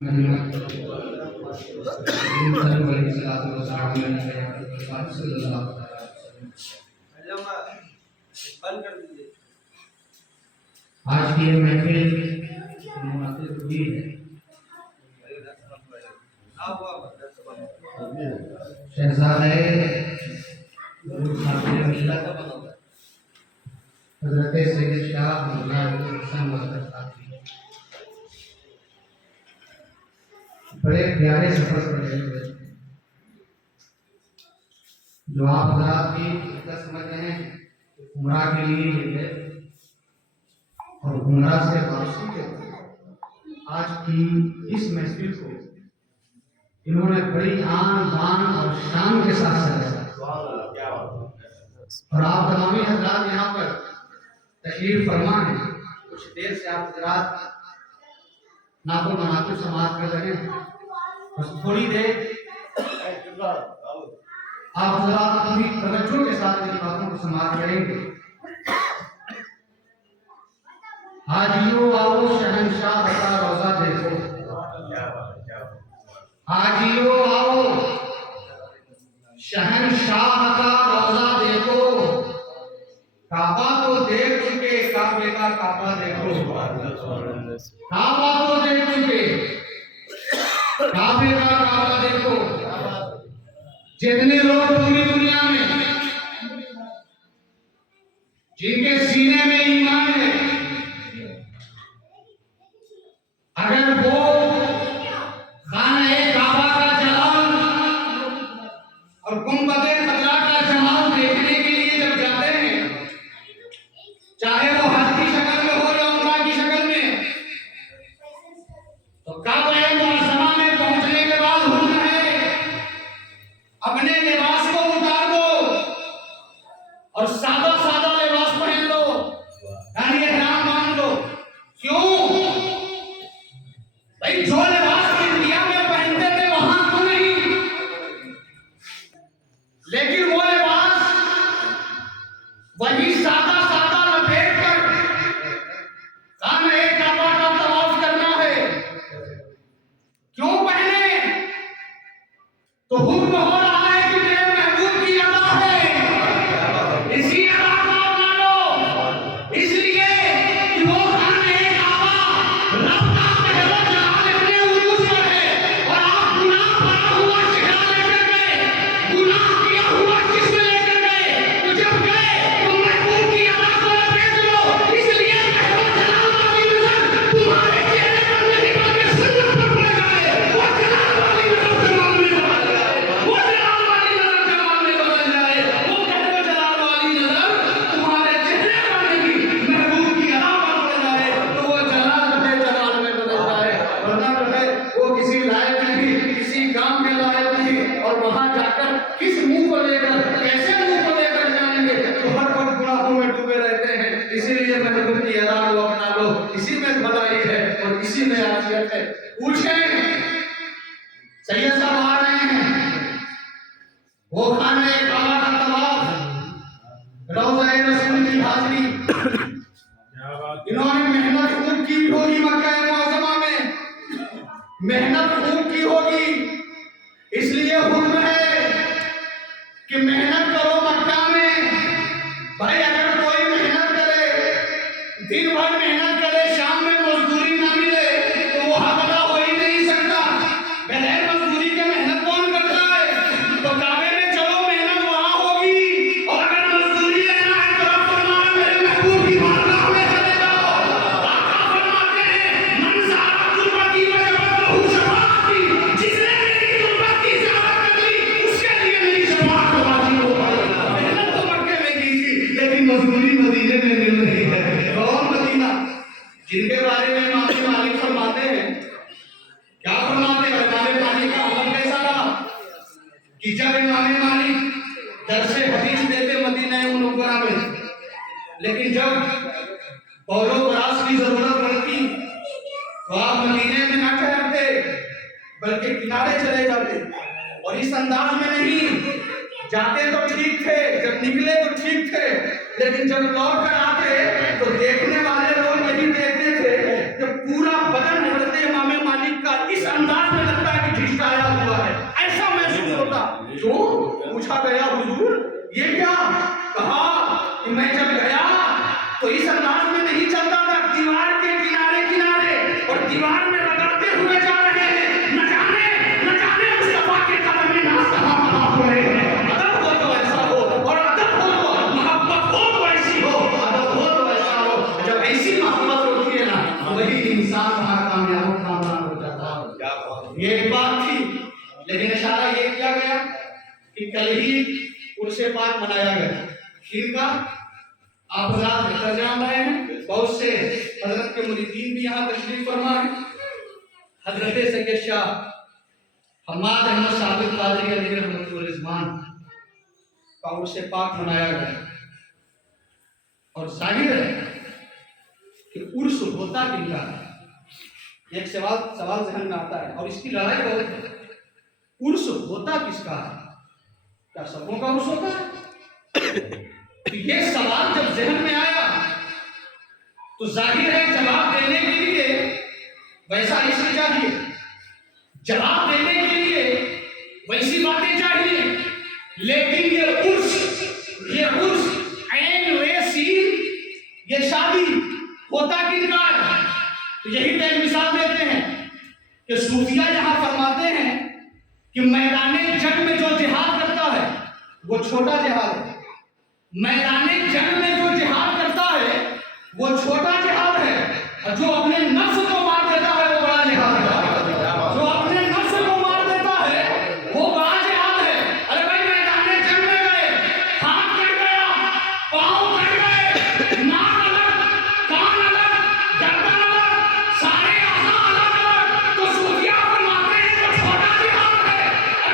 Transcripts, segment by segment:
आज की महफिल मुनासिब हुई है। शहजादे हज़रत सैयद शाह बड़े प्यारे सफर पर गए हुए जो आप हज़रात की समझ रहे हैं उम्रा के लिए गए और उम्रा से वापसी के आज की इस महफिल को इन्होंने बड़ी आन बान और शान के साथ सजाया और आप तमामी हज़रात यहाँ पर तशरीफ फरमा है। कुछ देर से आप हज़रात नाको मनाको समाज कर रहे हैं। बस थोड़ी देर आप हज़रात अपनी तवज्जो के साथ इन बातों को समाज करेंगे। हाजियो आओ शहंशाह का रोजा देखो, हाजियो आओ शहंशाह का रोजा देखो, काबा को देख चुके काबे का काबा देखो, काबा को देख चुके काबे का काबा देखो। जितने लोग पूरी दुनिया में जिनके सीने में ईमान है, अगर वो खाने काबा का जलाल और गुंबदे खजरा का जमाल देखने के लिए जब जाते हैं, चाहे वो हज की शक्ल में हो या उम्रा की शक्ल में, तो काबा मुअज़्ज़मा में पहुंचने के बाद हुक्म है अपने लिबास को उतार दो और सादा सादा लिबास पहन लो, यानी इहराम बांध लो। क्यों भाई? जो लिबास इंडिया में पहनते थे वहां तो नहीं, लेकिन वो लिबास वही सादा सादा लपेट कर खाने काबा का तवाफ करना है। क्यों पहने? तो हुक्म हो रहा है कि मेरे महबूब की अदा है, इसी अदा को अपना लो। इसलिए कि वो खाने काबा रब का पहला जलाल अपने उरूज पर है और आप गुनाह पड़ा हुआ चेहरा लेकर गए, गुनाह किया हुआ जिस्म लेकर गए, तो जब गए तो महबूब की अदा को लपेट लो। इसलिए पहला जलाल वाली नजर तुम्हारे चेहरे पर नहीं बल्कि सुन्नत पर पड़ जाए। वो जलाल वाली नजर जमाल में बदल जाए, वो जलाल वाली नजर जमाल में बदल जाए। वो कहते जलाल वाली नजर तुम्हारे चेहरे पर नहीं महबूब की अदा पर पड़ जाए, तो वो जलाल है जलाल में बदल जाए। वरना जो है वो किसी लायक नहीं, किसी काम के लायक नहीं। और वहां जाकर किस मुंह को लेकर, कैसे मुंह को लेकर जाएंगे? तो हर वक्त गुनाहों में डूबे रहते हैं। इसीलिए महबूब की अदा को अपना लो, इसी में भलाई है और इसी में आफियत है। पूछें सैयद साहब आ रहे हैं, वो खाने काबा का तवाफ, रोज़ा रसूल की हाजिरी, इन्होंने मेहनत खूब की होगी मक्का मुअज़्ज़मा में, मेहनत खूब की होगी। इसलिए हुक्म है कि मेहनत करो मक्का में। भाई अगर कोई मेहनत करे, दिन भर मेहनत करे, शाम में मजदूरी ना मिले तो वो हक अदा हो ही नहीं सकता। बगैर मजदूरी के मेहनत कौन करता है? तो काबे में चलो, मेहनत वहां होगी। और अगर मजदूरी लेना है तो रब फरमाया मेरे महबूब की बारगाह में चले जाओ। आका फरमाते हैं मन ज़ारा तुर्बती वजबतहु शफाअती, जिसने मेरी तुर्बत की ज़ियारत कर ली उसके लिए मेरी शफाअत वाजिब हो गई। मेहनत तो मक्के में की थी, लेकिन मजदूरी मदीने में मिल रही है। कौन मदीना? जिनके बारे में इमाम मालिक फरमाते हैं, क्या फरमाते हैं? इमाम मालिक का अमल कैसा रहा कि जब इमाम मालिक दरसे हदीस देते मदीना मुनव्वरा में, लेकिन जब पौलो बरास की जरूरत पड़ती तो आप मदीने में न ठहरते बल्कि किनारे चले जाते। और इस अंदाज में नहीं, जाते तो ठीक थे, जब निकले तो ठीक थे, लेकिन जब लौट कर आते तो देखने वाले लोग यही देखते थे कि पूरा बदन हजरत इमाम मालिक का इस क्यों? पूछा गया हुजूर ये क्या? कहा कि मैं जब गया तो इस अंदाज में नहीं चलता था, दीवार के किनारे किनारे और दीवार में रगड़ते हुए जा रहे हैं। न जाने मुस्तफा के कदम में नाज कहाँ कहाँ हो रहे हैं। अदब हो तो ऐसा हो, और अदब हो तो मोहब्बत हो तो ऐसी हो, अदब हो तो ऐसा हो। जब ऐसी मोहब्बत होती है ना, वही इंसान वहाँ कामयाब हो जाता है। ये एक बात थी, लेकिन इशारा ये किया गया कि कल ही उर्स पाक मनाया गया। इनका आप तर्जमा हैं, बहुत से हजरत के मुरीदीन भी यहाँ तशरीफ फरमा है। हजरत सैयद शाह हम्माद अहमद साबित कादरी अलैहि रहमतुल रिजवान का उर्स पाक मनाया गया। और जाहिर है कि उर्स होता किनका है। एक सवाल जहन में आता है और इसकी लड़ाई बहुत है। उर्स होता किसका है? क्या सबों का उर्स होता है? ये सवाल जब जहन में आया तो जाहिर है जवाब देने के लिए वैसा इश्क चाहिए, जवाब देने के लिए वैसी बातें चाहिए। लेकिन ये उर्स ऐन वैसी ये शादी होता किनका है? तो यही तो एक मिसाल देते हैं कि सूफिया यहां फरमाते हैं कि मैदाने जंग में जो जिहाद करता है वो छोटा जिहाद है। मैदाने जंग में जो जिहाद करता है वो छोटा जिहाद है, और जो अपने नफ्स को मार देता है वो बड़ा जिहाद है। जो अपने नफ्स को मार देता है वो बड़ा जिहाद है। अरे भाई मैदाने जंग में गए, हाथ कट गया, पांव कट गए, नाक अलग, कान अलग, गर्दन अलग, सारे आज़ा अलग अलग, तो सूफिया फरमाते हैं वो छोटा जिहाद है।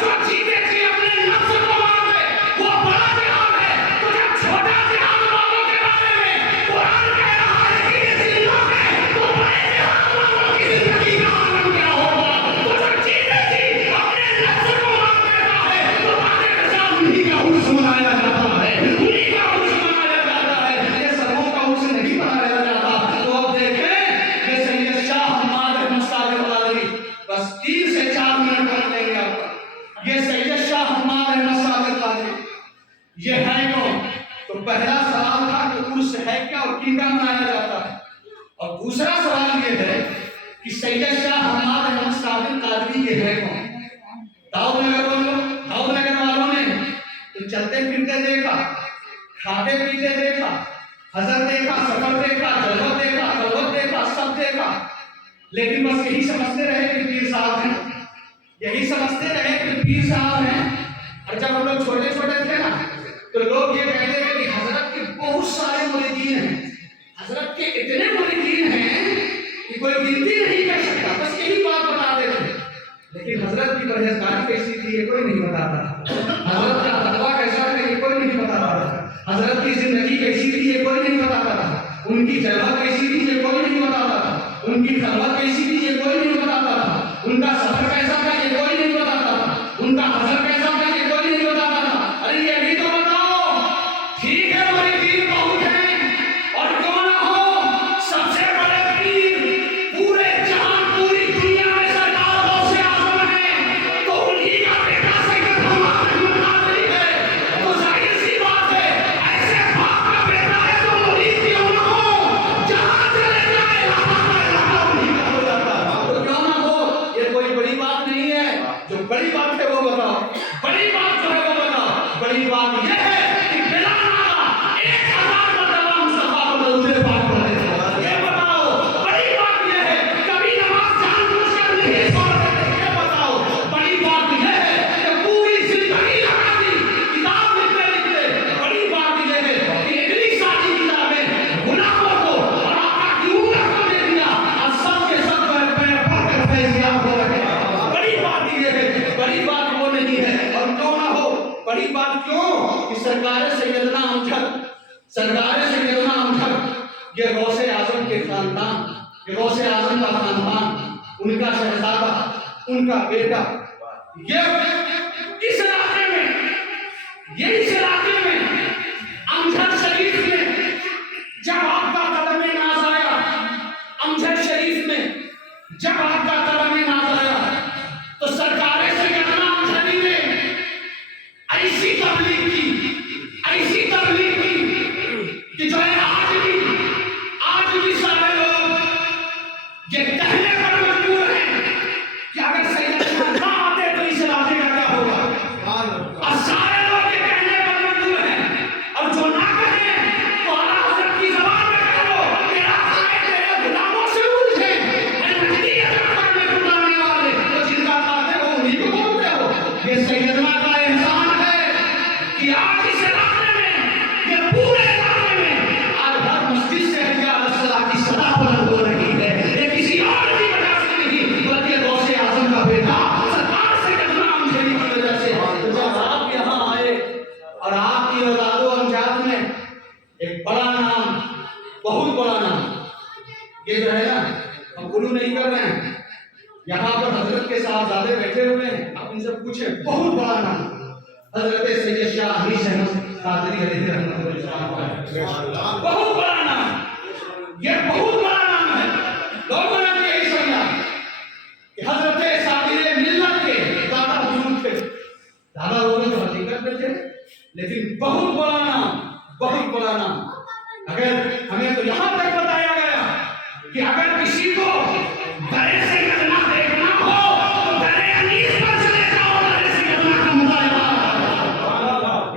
जो जीते जी अपने नफ्स को मार दे वो बड़ा जिहाद है। तो जब छोटा जिहाद वालों के बारे में कुरान कह रहा है कि ये जिंदा है, तो बड़े जिहाद वालों की जिंदगी का आलम क्या होगा? तो जब जीते जी अपने नफ्स को मार देता है तो बातें के साथ उन्हीं का उर्स मनाया जाता है, उन्हीं का उर्स मनाया जाता है। ये सबों का उर्स नहीं मनाया जाता। तो अब देखें ये सैयद शाह हम्माद अहमद साबित कादरी, बस 3 से 4 मिनट कर लेंगे आपका। ये सैयद शाह हम्माद अहमद साबित कादरी ये है कौन? तो पहला सवाल था कि उर्स है क्या और किनका मनाया जाता है। और दूसरा सवाल ये है कि सैयद शाह हम्माद अहमद साबित कादरी ये है कौन? दाऊदनगर वालों ने तो चलते फिरते देखा, खाते पीते देखा, हजर देखा, सफर देखा, जलवत देखा, खलवत देखा, सब देखा, लेकिन बस यही समझते रहे कि पीर साहब हैं, यही समझते रहे कि पीर साहब हैं। और जब हम लोग छोटे छोटे थे ना तो लोग ये कहते थे कि हजरत के बहुत सारे मुरीदीन हैं, हजरत के इतने मुरीदीन हैं कि कोई गिनती नहीं कर सकता, बस यही बात बताते थे। लेकिन हजरत की परहेजगारी कैसी थी ये कोई नहीं बताता, हजरत का तकवा कैसा था ये कोई नहीं बताता था, हजरत की जिंदगी कैसी थी ये कोई नहीं बताता था, उनकी जलवा कैसी थी ये कोई नहीं बताता था, उनकी खलवत कैसी थी ये कोई नहीं बताता था, उनका सफर कैसा था ये कोई नहीं बताता था, उनका हजर कैसा था ये कोई नहीं बताता था। अरे ये भी तो बताओ। ठीक है मुरीदीन बहुत हैं और क्यों ना हो, सबसे बड़े पीर पूरे जहान पूरी दुनिया में सरकार गौसे आज़म है, तो उन्हीं का बेटा सैयद हम्माद अहमद कादरी है। तो जाहिर सी बात है ऐसे बाप का बेटा है तो मुरीद क्यों ना हो, जहां चले जाए वहां उन्हीं का हो जाता है। तो क्यों ना हो, ये कोई बड़ी बात नहीं है। जो बड़ी बात है वो बताओ, बड़ी बात जो है वो बताओ। बड़ी बात ये है कि बिला नागा 1000 मरतबा मुस्तफा को दरूद पाक पढ़े थे। ये बताओ। बड़ी बात ये है कभी नमाज जानबूझकर नहीं छोड़ते। ये बताओ। बड़ी बात ये है कि पूरी जिंदगी लगा दी किताब लिखते लिखते। बड़ी बात ये है कि इतनी सारी किताबें गुलामों को और आका की उम्मत को दे दिया और सब के सब पैर पढ़कर फैज़याब हो रहे। बड़ी बात ये है, बड़ी बात वो नहीं है। और क्यों ना हो, बड़ी बात क्यों कि सरकार सैयदना अमजद ये गौसे आजम के खानदान, ये गौसे आजम का खानदान, उनका शहजादा, उनका बेटा, ये इस इलाके में अमजद शरीफ में जब आपका कदम नाज आया, अमजद शरीफ में जब आपका कदम नाज आया तो सरकार सैयदना अमजदी ने के साहबजादे बैठे हुए हैं, आप इनसे पूछे। बहुत बड़ा नाम हजरत सैयद शाह हनीफ अहमद कादरी अलैहि रहमतुल्लाह, बहुत बड़ा नाम, ये बहुत बड़ा नाम है। लोगों ने तो यही समझा कि हजरत साबिर मिल्लत के दादा बुजुर्ग थे, दादा लोग तो हकीकत में थे, लेकिन बहुत बड़ा नाम, बहुत बड़ा नाम। अगर हमें तो यहाँ तक बताया गया कि अगर किसी को दरे सैयदना देखना हो तो दरे अनीस पर चले जाओ, दरे सैयदना का मुतालिबा।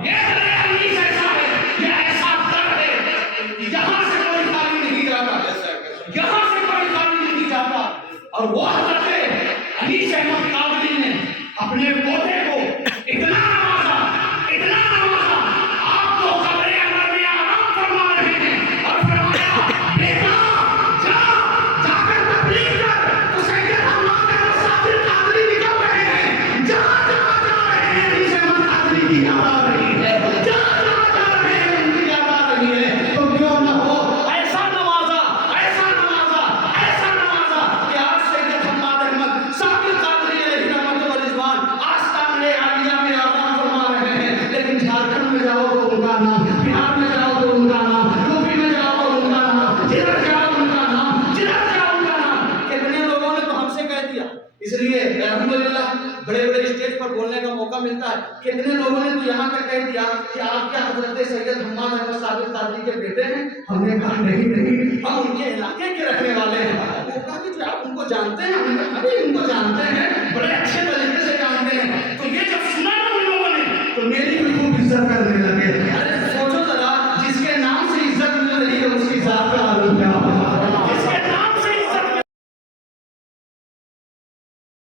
ये दरे अनीस ऐसा है, ये ऐसा दर है कि यहाँ से कोई खाली नहीं जाता, यहाँ से कोई खाली नहीं जाता। और वो हजरत अनीस अहमद कादरी ने अपने पोते को इतना नवाजा, इतना नवाजा, आप तो कब्र अमर में आराम फरमा रहे हैं, और फरमाया बेटा जा, जाकर तबलीग कर, तो सैयद हम्माद अहमद साबिर कादरी निकल रहे हैं, जा जा जा रहे हैं, अनीस अहमद कादरी की याद आ रही है, जा जा जा रहे हैं, उनकी याद आ रही है। तो क्यों न हो ऐसा नवाजा, ऐसा नवाजा, ऐसा नवाजा कि आज सैयद हम्माद अहमद साबिर कादरी अलैहि रहमतुल्लाह व रिज़वान आस्ताने आलिया में आराम फरमा रहे हैं। लेकिन झारखंड में जाओ तो उनका नाम, बिहार में जाओ तो उनका नाम, यूपी में जाओ तो उनका नाम, जिधर जाओ उनका नाम, जिधर जाओ उनका नाम। कितने लोगों ने तो हमसे कह दिया, इसलिए अल्हम्दुलिल्लाह बड़े बड़े स्टेज पर बोलने का मौका मिलता है। कितने लोगों ने तो यहाँ तक कह दिया कि आप क्या हजरत सैयद हम्माद अहमद साबिर कादरी के बेटे हैं? हमने कहा नहीं नहीं, हम उनके इलाके के रहने वाले हैं। वो कहा कि आप उनको जानते हैं? हमने कहा अभी उनको जानते